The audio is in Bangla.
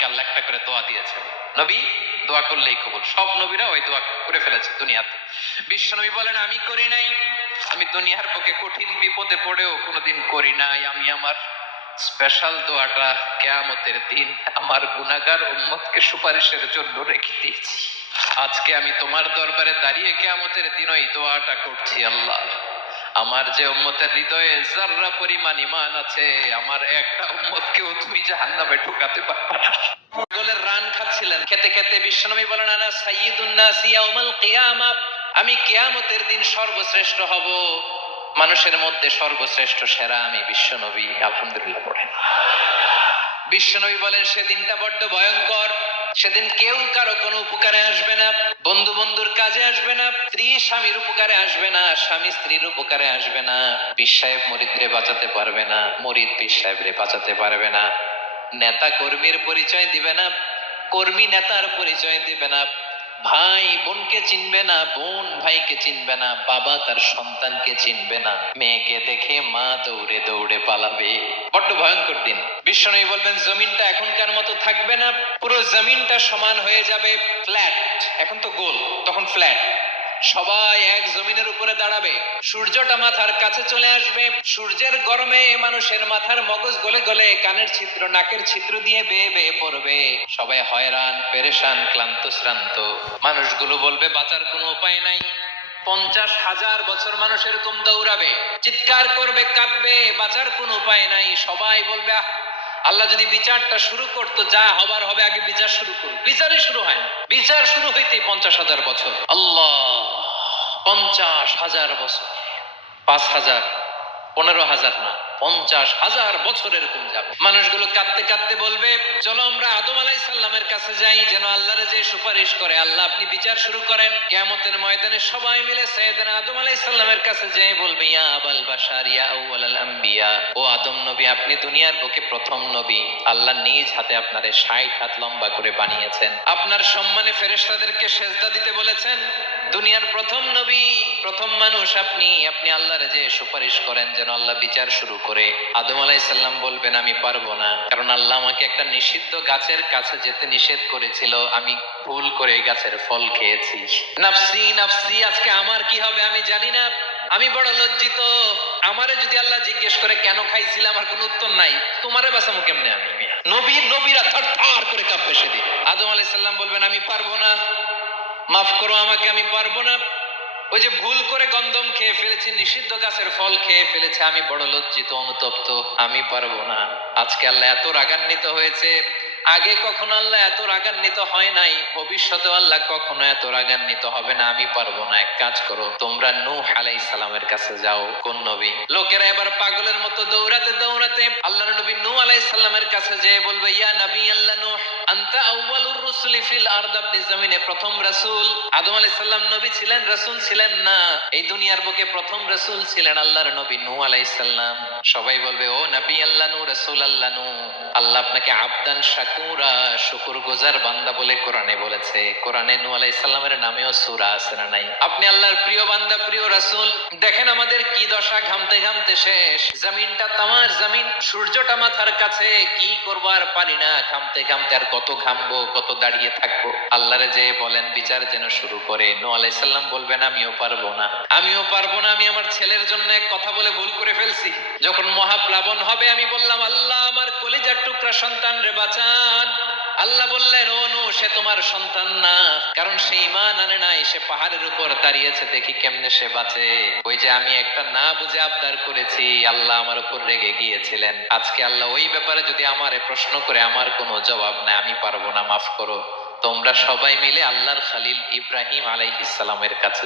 নবীকে আল্লাহ একটা করে দোয়া দিয়েছেন। নবী দোয়া করলেই কবুল। সব নবীরা ওই দোয়া করে ফেলেছে দুনিয়াতে। বিশ্বনবী বলেন আমি করি নাই, আমি দুনিয়ার বুকে কঠিন বিপদে পড়েও কোনোদিন করি নাই। আমি আমার স্পেশাল দোয়াটা কিয়ামতের দিন আমার গুনাহগার উম্মতকে সুপারিশের জন্য রেখে দিয়েছি। আজকে আমি তোমার দরবারে দাঁড়িয়ে কিয়ামতের দিন ওই দোয়াটা করছি। আল্লাহ, আমার যে উম্মতের হৃদয়ে যাররা পরিমাণ ঈমান আছে, আমার একটা উম্মতকেও তুমি জাহান্নামে ঢোকাতে পারবে না। পাগলের রান খাচ্ছিলেন, খেতে খেতে বিশ্বনবী বলেন আনা সাইয়্যিদুন নাস ইয়াউমাল কিয়ামা, আমি কিয়ামতের দিন সর্বশ্রেষ্ঠ হব, মানুষের মধ্যে সর্বশ্রেষ্ঠ সেরা আমি বিশ্বনবী। আলহামদুলিল্লাহ পড়েন। বিশ্বনবী বলেন সেদিনটা বড্ড ভয়ঙ্কর। সেদিন কেউ কারো কোনো উপকারে আসবে না, বন্ধু বন্ধুর কাজে আসবে না, স্ত্রী স্বামীর উপকারে আসবে না, স্বামী স্ত্রীর উপকারে আসবে না, পীর সাহেব মুরিদরে বাঁচাতে পারবে না, মুরিদ পীর সাহেবরে বাঁচাতে পারবে না, নেতা কর্মীর পরিচয় দিবে না, কর্মী নেতার পরিচয় দিবে না, ভাই বোনকে চিনবে না, বোন ভাইকে চিনবে না, বাবা তার সন্তানকে চিনবে না, মেয়েকে দেখে মা দৌড়ে দৌড়ে পালাবে। বড্ড ভয়ঙ্কর দিন। বিশ্বনবী বলবেন জমিনটা এখনকার মতো থাকবে না, পুরো জমিনটা সমান হয়ে যাবে, ফ্ল্যাট। এখন তো গোল, তখন ফ্ল্যাট। সবাই এক জমিনের উপরে দাঁড়াবে, সূর্যটা মাথার কাছে চলে আসবে, সূর্যের গরমে মানুষের মাথার মগজ গলে গলে কানের ছিদ্র নাকের ছিদ্র দিয়ে বেয়ে বেয়ে পড়বে। সবাই হয়রান পেরেশান ক্লান্ত শ্রান্ত। মানুষগুলো বলবে বাঁচার কোনো উপায় নাই। 50,000 বছর মানুষ এরকম দৌড়াবে, চিৎকার করবে, কাঁদবে, বাঁচার কোনো উপায় নাই। সবাই বলবে আল্লাহ যদি বিচারটা শুরু করতো, যা হবার হবে, আগে বিচার শুরু করুন। বিচারই শুরু হয় না, বিচার শুরু হইতেই 50,000 বছর। আল্লাহ, 50,000 বছর, 5,000, 15,000 না, 50,000 বছর এরকম যাবে। মানুষগুলো কাঁদতে কাঁদতে বলবে চলো আমরা আদম আলাইহিস সালামের কাছে যাই, যেন আল্লাহরে যে সুপারিশ করে, আল্লাহ আপনি বিচার শুরু করেন। কিয়ামতের ময়দানে সবাই মিলে সাইয়েদনা আদম আলাইহিস সালামের কাছে যেয়ে বলবে ইয়া আবাল বাশার ইয়া আউয়ালাল আম্বিয়া, ও আদম নবী, আপনি দুনিয়ার বুকে প্রথম নবী। আল্লাহ নিজ হাতে আপনারে 60 হাত লম্বা করে বানিয়েছেন, আপনার সম্মানে ফেরেশতাদেরকে সেজদা দিতে বলেছেন। দুনিয়ার প্রথম নবী, প্রথম মানুষ আপনি, আপনি আল্লাহরে যে সুপারিশ করেন যেন আল্লাহ বিচার শুরু করে। আদম আলাইহিস সালাম বলবেন আমি পারবো না, কারণ আল্লাহ আমাকে একটা নিষিদ্ধ গাছের কাছে যেতে নিষেধ করেছিল, আমি ভুল করে এই গাছের ফল খেয়েছি। নাফসি নাফসি, আজকে আমার কি হবে আমি জানি না, আমি বড় লজ্জিত। আমারে যদি আল্লাহ জিজ্ঞেস করে কেন খাইছিলাম, আমার কোনো উত্তর নাই, তোমারে বাঁচামু কেমনে আমি? নবীরা থারথার করে কাঁপবে সেদিন। আদম আলাইহিস সালাম বলবেন আমি পারবো না, মাফ করো আমাকে, আমি পারবো না। ওই যে ভুল করে গন্ধম খেয়ে ফেলেছি, নিষিদ্ধ গাছের ফল খেয়ে ফেলেছে, আমি বড় লজ্জিত অনুতপ্ত, আমি পারবো না। আজকে আল্লাহ এত রাগান্বিত হয়েছে, আগে কখনো আল্লাহ এত রাগান্বিত হয় নাই, ভবিষ্যতে আল্লাহ কখনো এত রাগান্বিত হবে না। আমি পারবো না, এক কাজ করো, তোমরা নূহ আলাইহিস সালামের কাছে যাও। কোন নবী? লোকেরা এবার পাগলের মতো দৌড়াতে দৌড়াতে আল্লাহর নবী নূহ আলাইহিস সালামের কাছে যেয়ে বলবে ইয়া নবী আল্লাহ নূহ আনতা আউয়ালুর রুসুলি ফিল আরদ, আপনি জমিনে প্রথম রাসূল। আদম আলাইহিস সালাম নবী ছিলেন, রাসূল ছিলেন না, এই দুনিয়ার বুকে প্রথম রাসূল ছিলেন আল্লাহর নবী নূহ আলাইহিস সালাম। সবাই বলবে ও নবী আল্লাহ নূহ, রাসূল আল্লাহ নূহ, আল্লাহ আপনাকে আবদান শাকুরা, শুকরগুজার বান্দা বলে কোরআনে বলেছে। কোরআনে নূহ আলাইহিস সালামের নামেও সূরা আছে না নাই? আপনি আল্লাহর প্রিয় বান্দা, প্রিয় রাসূল। দেখেন আমাদের কি দশা, ঘামতে ঘামতে শেষ, জমিনটা তামার জমিন, সূর্যটা মাথার কাছে, কি করবো আর পারি না, ঘামতে ঘামতে আর কত ঘামবো, কত দাঁড়িয়ে থাকবো। আল্লাহরে যে বলেন বিচার যেন শুরু করে। নূহ আলাইহিস সালাম বলবেন আমিও পারবো না, আমিও পারবো না, আমি আমার ছেলের জন্য এক কথা বলে ভুল করে ফেলছি। যখন মহাপ্লাবন হবে আমি বললাম আল্লাহ আমার কলিজার টুকরা সন্তান রে বাঁচান। আল্লাহ বললেন ও নূহ, সে তোমার সন্তান না, কারণ সে ঈমান আনে নাই, সে পাহাড়ের উপর দাঁড়িয়েছে, দেখি কেমনে সে বাঁচে। ওই যে আমি একটা না বুঝে আবদার করেছি, আল্লাহ আমার উপর রেগে গিয়েছিলেন। আজকে আল্লাহ ওই ব্যাপারে যদি আমারে প্রশ্ন করে, আমার কোনো জবাব নাই, আমি পারবো না, মাফ করো। তোমরা সবাই মিলে আল্লাহর খলিল ইব্রাহিম আলাইহিস সালামের কাছে